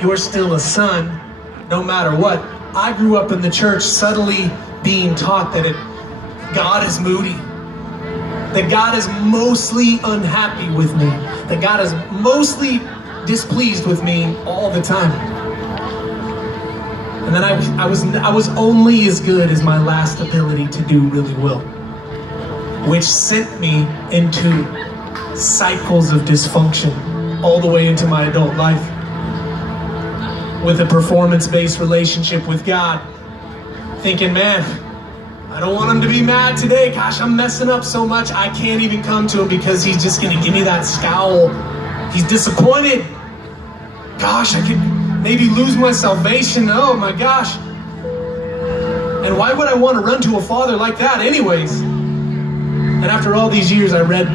You're still a son, no matter what. I grew up in the church subtly being taught that God is moody, that God is mostly unhappy with me, that God is mostly displeased with me all the time. And then I was only as good as my last ability to do really well, which sent me into cycles of dysfunction all the way into my adult life, with a performance-based relationship with God, thinking, man, I don't want him to be mad today. Gosh, I'm messing up so much, I can't even come to him because he's just gonna give me that scowl. He's disappointed. Gosh, I could maybe lose my salvation. Oh my gosh. And why would I want to run to a father like that anyways? And after all these years, I read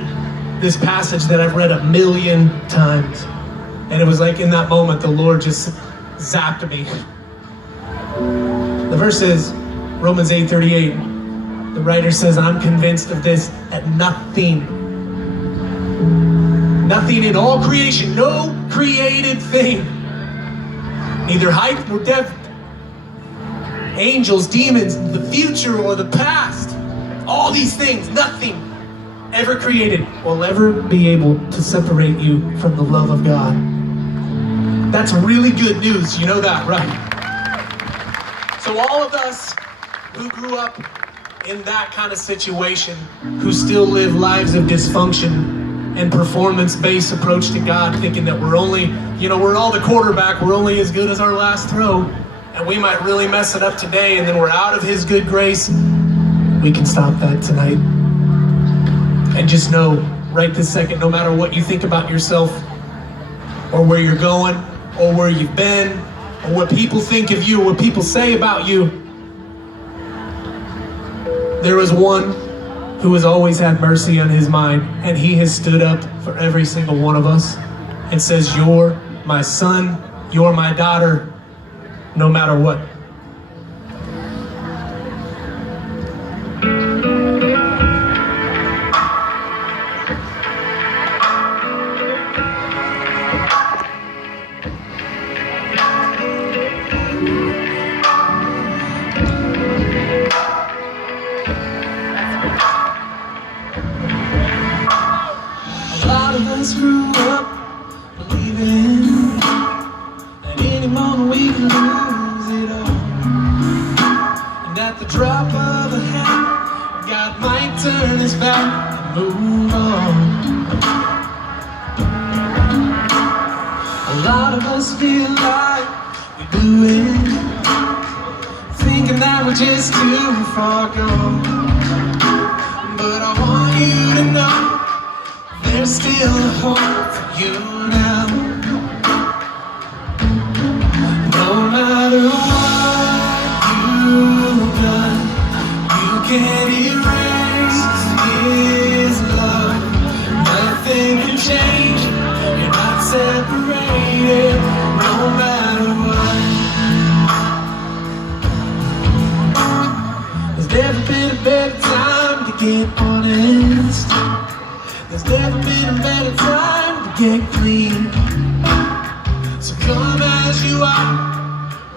this passage that I've read 1,000,000 times. And it was like in that moment, the Lord just zapped me. The verse is Romans 8:38. The writer says, I'm convinced of this, that nothing in all creation, no created thing, neither height nor depth, angels, demons, the future or the past, all these things, nothing ever created will ever be able to separate you from the love of God. That's really good news, you know that, right? So all of us who grew up in that kind of situation, who still live lives of dysfunction and performance-based approach to God, thinking that we're only, we're all the quarterback, we're only as good as our last throw, and we might really mess it up today and then we're out of his good grace, we can stop that tonight. And just know, right this second, no matter what you think about yourself, or where you're going, or where you've been, or what people think of you, or what people say about you, there is one who has always had mercy on his mind, and he has stood up for every single one of us and says, you're my son, you're my daughter, no matter what. Grew up believing that any moment we can lose it all, and at the drop of a hat, God might turn his back and move on. A lot of us feel like we blew it, thinking that we're just too far gone. But I want you to know there's still a hope for you now. No matter what you've done, you can't erase his love. Nothing can change, you're not separated, no matter what. There's never been a better time to get honest. There's never been a better time to get clean. So come as you are,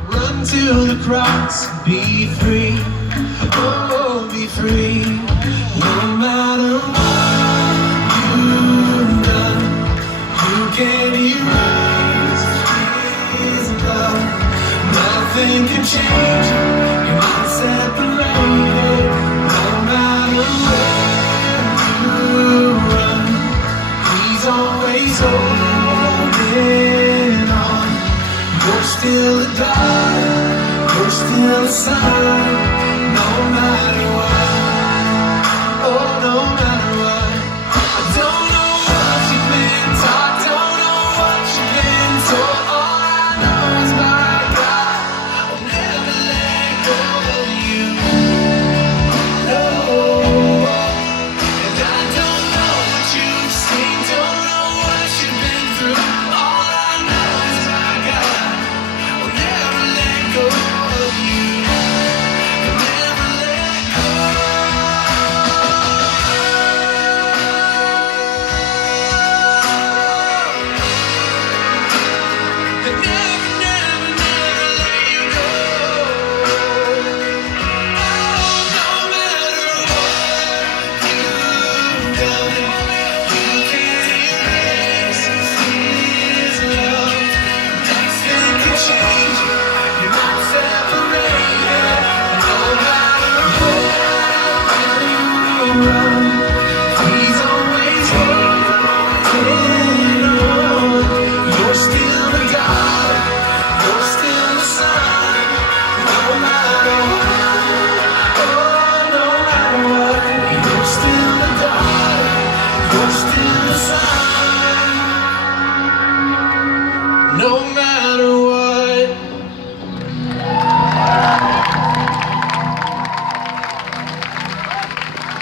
run to the cross, and be free. Oh, be free. No matter what you've done, you can't erase his love. Nothing can change, you're not separated, no matter where you run. He's always holding on. You're still a daughter, you're still a son, no matter what. Oh, no matter what.